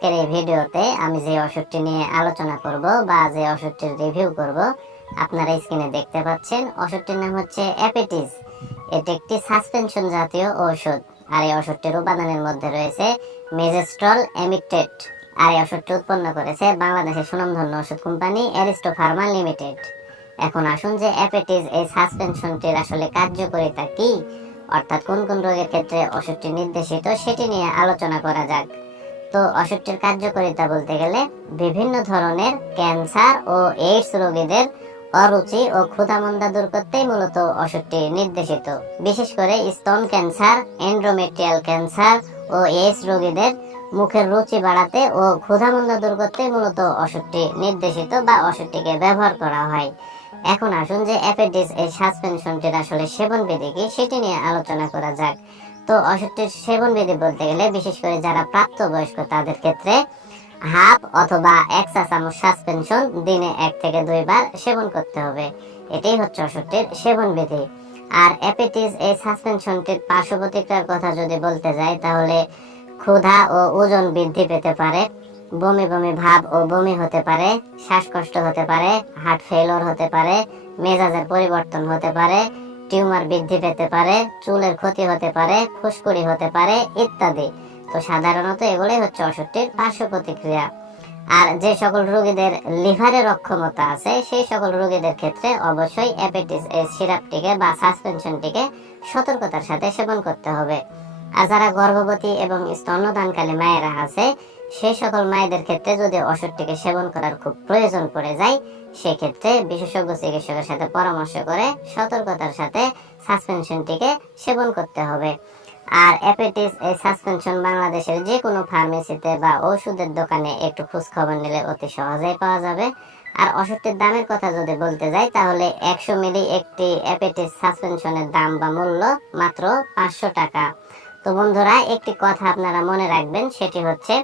আজকের এই ভিডিওতে আমি যে ওষুধটি নিয়ে আলোচনা করব বা যে ওষুধটির রিভিউ করব, আপনারা স্ক্রিনে দেখতে পাচ্ছেন। ওষুধটির নাম হচ্ছে অ্যাপেটিস এটি একটি সাসপেনশন জাতীয় ঔষধ। আর এই ওষুধটির উপাদানের মধ্যে রয়েছে মেজেস্ট্রল এমিটেট আর এই ওষুধটি উৎপন্ন করেছে বাংলাদেশের সুনামধন্য ওষুধ কোম্পানি অ্যারিস্টো ফার্মা লিমিটেড এখন আসুন যে অ্যাপেটিস এই সাসপেনশনটির আসলে কার্যকারিতা কি, অর্থাৎ কোন কোন রোগের ক্ষেত্রে ওষুধটি নির্দেশিত সেটি নিয়ে আলোচনা করা যাক। তো ওষুধটির কার্যকারিতা বলতে গেলে বিভিন্ন ধরনের ক্যান্সার ও এইডস রোগীদের অরুচি ও ক্ষুধামন্দা দূর করতেই মূলত ওষুধটি নির্দেশিত। বিশেষ করে স্তন ক্যান্সার এন্ড্রোমেট্রিয়াল ক্যান্সার ও এইডস রোগীদের মুখের রুচি বাড়াতে ও ক্ষুধামন্দা দূর করতে মূলত ওষুধটি নির্দেশিত বা ওষুধটিকে ব্যবহার করা হয়। এখন আসুন যে অ্যাপেটিস এই সাসপেনশনটির আসলে সেবন বিধি কি সেটি নিয়ে আলোচনা করা যাক। তো ওষুধটির সেবন বিধি বলতে গেলে বিশেষ করে যারা প্রাপ্তবয়স্ক, তাদের ক্ষেত্রে হাফ অথবা এক চা চামচ সাসপেনশন দিনে এক থেকে দুইবার সেবন করতে হবে। এটাই হচ্ছে ওষুধটির সেবন বিধি। আর অ্যাপেটিস, এই সাসপেনশনটির পার্শ্ব প্রতিক্রিয়ার কথা যদি বলতে যাই, তাহলে ক্ষুধা ও ওজন বৃদ্ধি পেতে পারে, বমি বমি ভাব ও বমি হতে পারে, শ্বাসকষ্ট হতে পারে, হার্ট ফেলর হতে পারে, মেজাজের পরিবর্তন হতে পারে টিউমার বৃদ্ধি পেতে পারে, চুলের ক্ষতি হতে পারে খুশকুড়ি হতে পারে, ইত্যাদি। তো সাধারণত এগুলোই হচ্ছে ওষুধটির পার্শ্ব প্রতিক্রিয়া। আর যে সকল রোগীদের লিভারের অক্ষমতা আছে, সেই সকল রোগীদের ক্ষেত্রে অবশ্যই অ্যাপেটিস এই সিরাপটিকে বা সাসপেনশনটিকে সতর্কতার সাথে সেবন করতে হবে। আর যারা গর্ভবতী এবং স্তন্যদানকালী মায়েরা আছে, সেই সকল মায়েদের ক্ষেত্রে যদি ওষুধটিকে সেবন করার খুব প্রয়োজন পড়ে যায়, সেক্ষেত্রে বিশেষজ্ঞ চিকিৎসকের সাথে পরামর্শ করে সতর্কতার সাথে সাসপেনশনটিকে সেবন করতে হবে। আর অ্যাপেটিস এই সাসপেনশন বাংলাদেশের যে কোনো ফার্মেসিতে বা ওষুধের দোকানে একটু খোঁজ খবর নিলে অতি সহজেই পাওয়া যাবে। আর ওষুধটির দামের কথা যদি বলতে যাই, তাহলে একশো মিলি একটি অ্যাপেটিস সাসপেনশনের দাম বা মূল্য মাত্র পাঁচশো টাকা। তো বন্ধুরা, একটি কথা আপনারা মনে রাখবেন, সেটি হচ্ছে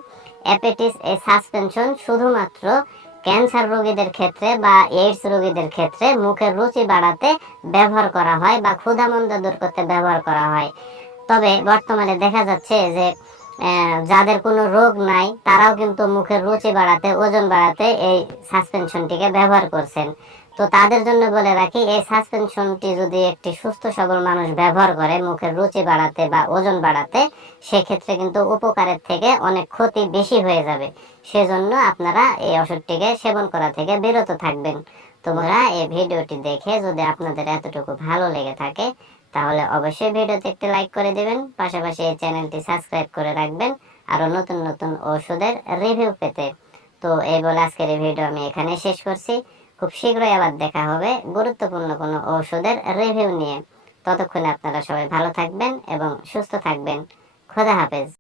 অ্যাপেটিস এই সাসপেনশন শুধুমাত্র ক্যান্সার রোগীদের ক্ষেত্রে বা এইডস রোগীদের ক্ষেত্রে মুখের রুচি বাড়াতে ব্যবহার করা হয় বা ক্ষুধামন্দ দূর করতে ব্যবহার করা হয়। তবে বর্তমানে দেখা যাচ্ছে যে যাদের কোনো রোগ নাই, তারাও কিন্তু মুখের রুচি বাড়াতে, ওজন বাড়াতে এই সাসপেনশনটিকে ব্যবহার করছেন। তো তাদের জন্য বলে রাখি, এই সাসপেনশনটি যদি একটি সুস্থ সবল মানুষ ব্যবহার করে, মুখের রুচি বাড়াতে বা ওজন বাড়াতে, সেক্ষেত্রে কিন্তু উপকারের থেকে অনেক ক্ষতি বেশি হয়ে যাবে। সেজন্য আপনারা এই ওষুধটিকে সেবন করা থেকে বিরত থাকবেন। তোমরা এই ভিডিওটি দেখে যদি আপনাদের এতটুকু ভালো লেগে থাকে, তাহলে অবশ্যই ভিডিওতে একটি লাইক করে দিবেন, পাশাপাশি এই চ্যানেলটি সাবস্ক্রাইব করে রাখবেন আরও নতুন নতুন ওষুধের রিভিউ পেতে। তো এই বলে আজকের এই ভিডিও আমি এখানে শেষ করছি। খুব শীঘ্রই আবার দেখা হবে গুরুত্বপূর্ণ কোনো ঔষধের রিভিউ নিয়ে। ততক্ষণে আপনারা সবাই ভালো থাকবেন এবং সুস্থ থাকবেন। খোদা হাফেজ।